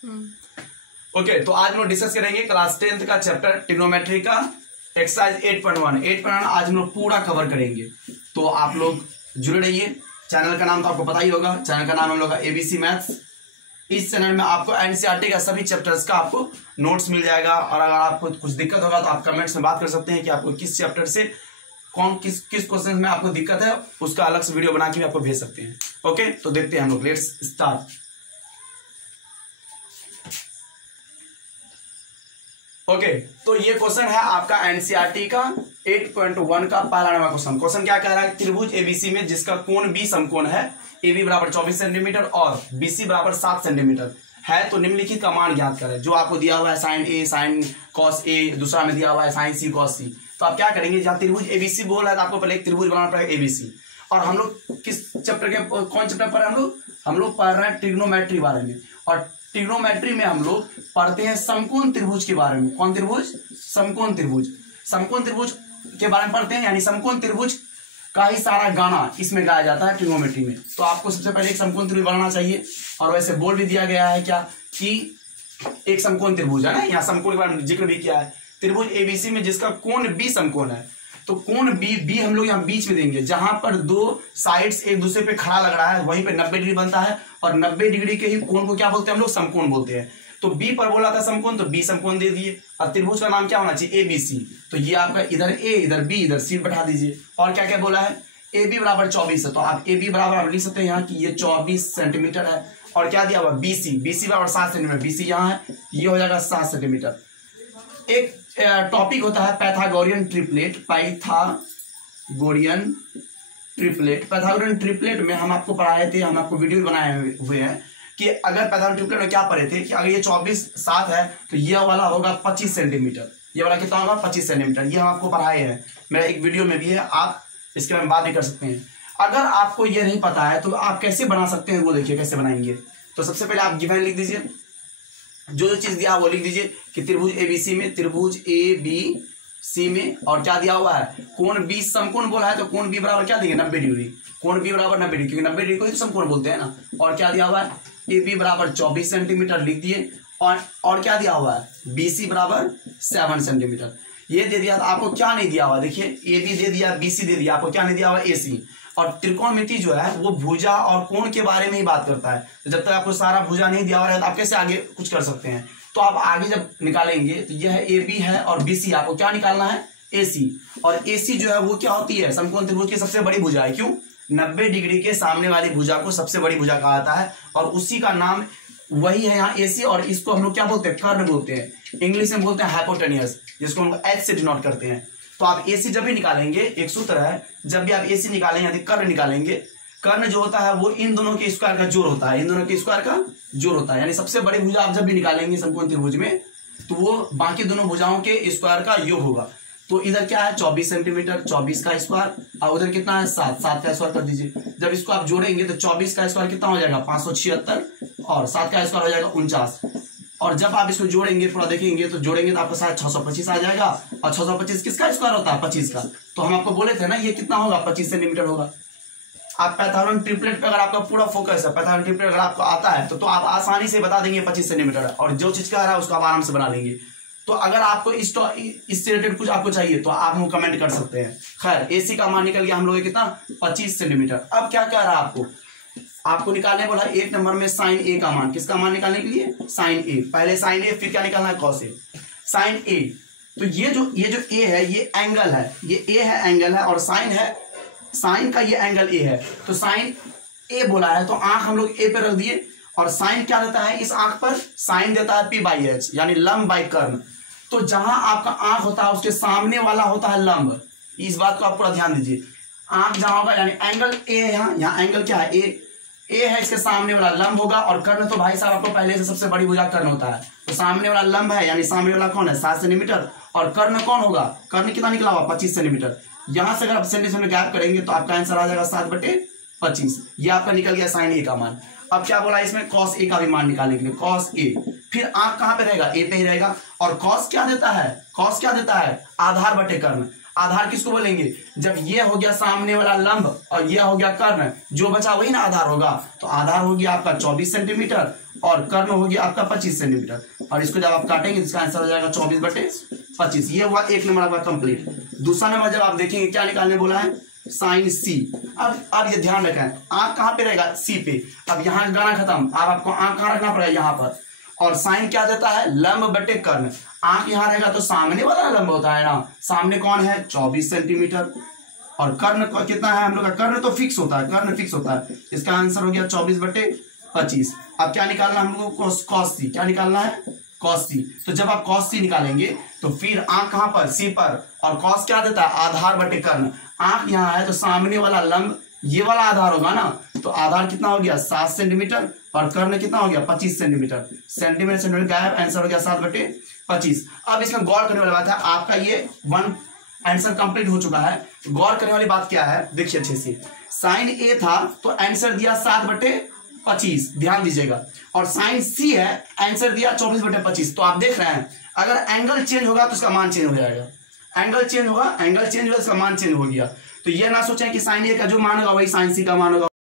Okay, तो आज हम लोग डिस्कस करेंगे क्लास 10th का चैप्टर ट्रिग्नोमेट्री का एक्सरसाइज 8.1 आज हम लोग पूरा कवर करेंगे। तो आप लोग जुड़े रहिए। चैनल का नाम तो आपको पता ही होगा, चैनल का नाम हम लोग का एबीसी मैथ्स। इस चैनल में आपको एनसीईआरटी का सभी चैप्टर्स का आपको नोट्स मिल जाएगा, और अगर आपको कुछ दिक्कत होगा तो आप कमेंट्स में बात कर सकते हैं कि आपको किस चैप्टर से किस क्वेश्चन में आपको दिक्कत है, उसका अलग से वीडियो बना के भी आपको भेज सकते हैं। ओके, तो देखते हैं हम लोग, लेट्स स्टार्ट। ओके, तो ये क्वेश्चन है आपका एनसीईआरटी का 8.1 का पहला नंबर क्वेश्चन। क्वेश्चन क्या कह रहा है? त्रिभुज एबीसी में जिसका कोण बी समकोण है, AB बराबर 24 सेंटीमीटर और BC बराबर 7 सेंटीमीटर है, तो निम्नलिखित का मान ज्ञात करें। जो आपको दिया हुआ है sine A sine cos A, दूसरा में दिया हुआ है साइन C कॉस C। तो आप क्या करेंगे, जहां त्रिभुज एबीसी बोल रहा है तो आपको पहले एक त्रिभुज बनाना पड़ेगा एबीसी। और हम लोग किस चैप्टर के, कौन चैप्टर पर हम लोग पढ़ रहे हैं ट्रिग्नोमेट्री बारे में। और ट्रिग्नोमेट्री में हम लोग पढ़ते हैं समकोण त्रिभुज के बारे में। कौन त्रिभुज? समकोण त्रिभुज। समकोण त्रिभुज के बारे में पढ़ते हैं, यानी समकोण त्रिभुज का ही सारा गाना इसमें गाया जाता है ट्रिग्नोमेट्री में। तो आपको सबसे पहले एक समकोण त्रिभुज बनाना चाहिए, और वैसे बोल भी दिया गया है क्या कि एक समकोण त्रिभुज है ना, यहाँ समकोण के बारे में जिक्र भी किया है। त्रिभुज एबीसी में जिसका कोण बी समकोण है, तो कोण बी हम लोग यहाँ बीच में देंगे, जहां पर दो साइड्स एक दूसरे पे खड़ा लग रहा है वहीं पे 90 डिग्री बनता है, और 90 डिग्री के ही कोण को क्या बोलते हैं हम लोग? समकोण बोलते हैं। तो बी पर बोला था समकोण, तो बी समकोण दे दिए। और त्रिभुज का नाम क्या होना चाहिए? एबीसी। तो ये आपका इधर ए इधर बी इधर सी बैठा दीजिए। और क्या क्या बोला है? AB बराबर 24 है, तो आप AB बराबर आप लिख सकते हैं यहाँ कि ये 24 सेंटीमीटर है। और क्या दिया हुआ? BC बराबर 7 सेंटीमीटर, BC यहाँ है, ये हो जाएगा 7 सेंटीमीटर। एक टॉपिक होता है पैथागोरियन ट्रिपलेट। पैथागोरियन ट्रिपलेट में हम आपको पढ़ाए थे, हम आपको वीडियो बनाए हुए हैं कि अगर पैथागोरियन ट्रिपलेट में क्या पढ़े थे कि अगर ये 24 7 है तो ये वाला होगा 25 सेंटीमीटर। ये वाला कितना होगा? 25 सेंटीमीटर। ये हम आपको पढ़ाए हैं, मेरा एक वीडियो में भी है, आप इसके बारे में बात भी कर सकते हैं। अगर आपको ये नहीं पता है तो आप कैसे बना सकते हैं, वो देखिए कैसे बनाएंगे। तो सबसे पहले आप गिवन लिख दीजिए, जो चीज दिया वो लिख दीजिए कि त्रिभुज एबीसी में, त्रिभुज एबीसी में, और क्या दिया हुआ है? कोण बी समकोण बोला है, तो कोण बी बराबर क्या देंगे? 90 डिग्री। कोण बी बराबर 90 डिग्री, क्योंकि 90 डिग्री को ही तो समकोण बोलते हैं ना। और क्या दिया हुआ है? AB बराबर 24 सेंटीमीटर लिख दिए। और क्या दिया हुआ है? BC बराबर 7 सेंटीमीटर। ये दे दिया। आपको क्या नहीं दिया हुआ? देखिए AB दे दिया, BC दे दिया, आपको क्या नहीं दिया हुआ? AC। और त्रिकोणमिति जो है वो भुजा और कोण के बारे में ही बात करता है। तो जब तक आपको सारा भुजा नहीं दिया हुआ है तो आप कैसे आगे कुछ कर सकते हैं? तो आप आगे जब निकालेंगे तो यह AB है और BC, आपको क्या निकालना है? AC। और AC जो है वो क्या होती है? समकोण त्रिभुज की सबसे बड़ी भुजा है। क्यों? 90 डिग्री के सामने वाली भुजा को सबसे बड़ी भुजा कहा जाता है, और उसी का नाम वही है यहाँ AC। और इसको हम लोग क्या बोलते हैं? कर्ण बोलते हैं, इंग्लिश में बोलते हैं हाइपोटेनियस, जिसको हम लोग H से डिनोट करते हैं। तो आप AC जब भी निकालेंगे, एक सूत्र है, जब भी आप AC निकालेंगे यदि कर्ण निकालेंगे, कर्ण जो होता है वो इन दोनों के स्क्वायर का जोड़ होता है, इन दोनों के स्क्वायर का जोड़ होता है। यानी सबसे बड़ी भुजा आप जब भी निकालेंगे समकोण त्रिभुज में, तो वो बाकी दोनों भुजाओं के स्क्वायर का योग होगा। तो इधर क्या है? 24 सेंटीमीटर, 24 का स्क्वायर, और उधर कितना है? 7 का स्क्वायर कर दीजिए। जब इसको आप जोड़ेंगे तो 24 का स्क्वायर कितना हो जाएगा? 576, और 7 का स्क्वायर हो जाएगा 49। और जब आप इसको जोड़ेंगे, पूरा देखेंगे तो जोड़ेंगे तो आपका शायद 625 आ जाएगा। और 625 किसका स्क्वायर होता है? 25 का। तो हम आपको बोले थे ना ये कितना होगा? 25 सेंटीमीटर होगा। आप पैथागोरियन ट्रिपलेट पे अगर आपका पूरा फोकस है, पैथागोरियन ट्रिपलेट अगर आपको आता है तो आप आसानी से बता देंगे 25 सेंटीमीटर है, और जो चीज कह रहा है उसको आप आराम से बना लेंगे। तो अगर आपको इससे रिलेटेड कुछ आपको चाहिए तो आप हमको कमेंट कर सकते हैं। खैर, AC का मान निकल गया हम लोग कितना? 25 सेंटीमीटर। अब क्या कह रहा है आपको निकालने बोला 1 नंबर में साइन A का मान। किसका मान निकालने के लिए? Sine A। पहले साइन A, फिर क्या निकालना है? Cos A। साइन A, तो ये जो A है ये एंगल है, ये A है एंगल है, और साइन है, साइन का ये एंगल A है। तो साइन A बोला है तो आंख हम लोग A पे रख दिए। और साइन क्या देता है इस आंख पर? साइन देता है P/H, यानी लंब बाई कर्ण। तो जहां आपका आंख होता है उसके सामने वाला होता है लंब। इस बात को आप पूरा ध्यान दीजिए। आंख जहां होगा, यानी एंगल A है, यहाँ एंगल क्या है? A है, इसके सामने वाला लंब होगा। और कर्ण तो भाई साहब आपको पहले से सबसे बड़ी भुजा कर्ण होता है, तो सामने वाला लंब है, यानी सामने वाला कौन है? 7 सेंटीमीटर। और कर्ण कौन होगा? कर्ण कितना निकला हुआ? 25 सेंटीमीटर। यहां से अगर आप सेंटीमीटर में गैप करेंगे तो आपका आंसर आ जाएगा 7/25। ये आपका निकल गया साइन A का मान। अब क्या बोला इसमें? कॉस A का भी मान निकालने के लिए कॉस A। फिर आंख कहां पे रहेगा? A पे ही रहेगा। और कॉस क्या देता है? कॉस क्या देता है? आधार बटे कर्ण। आधार किसको बोलेंगे? जब ये हो गया सामने वाला लंब और ये हो गया कर्ण, जो बचा वही ना आधार होगा। तो आधार हो गया आपका 24 सेंटीमीटर, और कर्ण हो गया आपका 25 सेंटीमीटर। और इसको जब आप काटेंगे इसका आंसर हो जाएगा 24/25। ये हुआ एक नंबर आपका कंप्लीट। दूसरा नंबर जब आप देखेंगे क्या निकालने बोला है, साइन सी। अब ये ध्यान रखें, आंख कहाँ पे रहेगा, सी पे। अब यहाँ गाना खत्म, अब आपको आंख कहाँ रखना पड़ेगा, यहाँ पर। और साइन क्या देता है, लंब बटे कर्ण। आंख यहाँ रहेगा तो सामने वाला लंब होता है ना, सामने कौन है 24 सेंटीमीटर। और कर्ण कितना है हम लोग का, कर्ण तो फिक्स होता है, कर्ण फिक्स होता है। इसका आंसर हो गया 24/25। अब क्या निकालना हम लोग को, कॉस सी। क्या निकालना है, कॉस सी। तो जब आप कॉस सी निकालेंगे तो फिर आंख कहां पर, सी पर। और कॉस क्या देता है, आधार बटे कर्ण। आंख यहाँ है तो सामने वाला लंब ये वाला आधार होगा ना, तो आधार कितना हो गया 7 सेंटीमीटर और कर्ण कितना हो गया 25 सेंटीमीटर। सेंटीमीटर गायब, आंसर हो गया 7/25। अब इसमें गौर करने वाली बात है, आपका ये 1 आंसर कंप्लीट हो चुका है। गौर करने वाली बात क्या है, देखिए अच्छे से। साइन ए था तो आंसर दिया 7/25, ध्यान दीजिएगा। और साइन सी है, आंसर दिया 24/25। तो आप देख रहे हैं अगर एंगल चेंज होगा तो उसका मान चेंज हो जाएगा। एंगल चेंज होगा, एंगल चेंज होगा, इसका मान चेंज हो गया। तो ये ना सोचें कि साइन ए का जो मान होगा वही साइन सी का मान होगा।